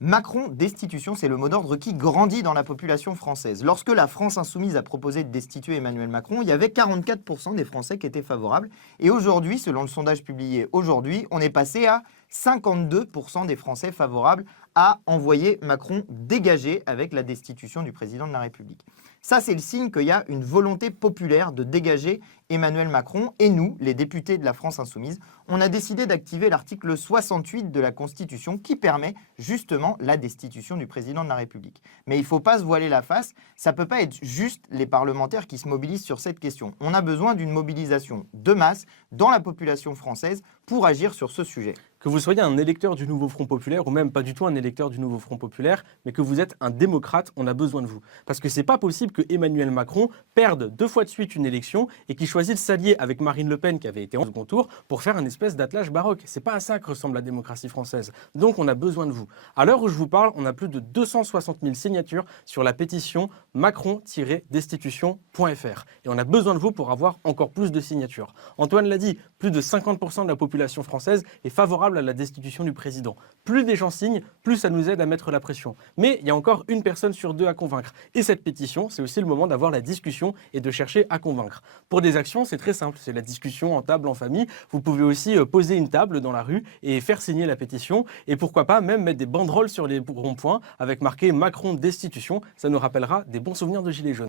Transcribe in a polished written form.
Macron, destitution, c'est le mot d'ordre qui grandit dans la population française. Lorsque la France insoumise a proposé de destituer Emmanuel Macron, il y avait 44% des Français qui étaient favorables. Et aujourd'hui, selon le sondage publié aujourd'hui, on est passé à 52% des Français favorables à envoyer Macron dégager avec la destitution du président de la République. Ça, c'est le signe qu'il y a une volonté populaire de dégager Emmanuel Macron. Et nous, les députés de la France insoumise, on a décidé d'activer l'article 68 de la Constitution qui permet justement la destitution du président de la République. Mais il ne faut pas se voiler la face, ça ne peut pas être juste les parlementaires qui se mobilisent sur cette question. On a besoin d'une mobilisation de masse dans la population française pour agir sur ce sujet. Que vous soyez un électeur du Nouveau Front Populaire ou même pas du tout un électeur du Nouveau Front Populaire, mais que vous êtes un démocrate, on a besoin de vous. Parce que c'est pas possible que Emmanuel Macron perde 2 fois de suite une élection et qu'il choisisse de s'allier avec Marine Le Pen qui avait été en second tour pour faire une espèce d'attelage baroque. C'est pas à ça que ressemble la démocratie française. Donc on a besoin de vous. À l'heure où je vous parle, on a plus de 260 000 signatures sur la pétition macron-destitution.fr. Et on a besoin de vous pour avoir encore plus de signatures. Antoine l'a dit, plus de 50% de la population française est favorable à la destitution du président. Plus des gens signent, plus ça nous aide à mettre la pression. Mais il y a encore une personne sur 2 à convaincre. Et cette pétition, c'est aussi le moment d'avoir la discussion et de chercher à convaincre. Pour des actions, c'est très simple, c'est la discussion en table, en famille. Vous pouvez aussi poser une table dans la rue et faire signer la pétition. Et pourquoi pas même mettre des banderoles sur les ronds-points avec marqué Macron destitution. Ça nous rappellera des bons souvenirs de Gilets jaunes.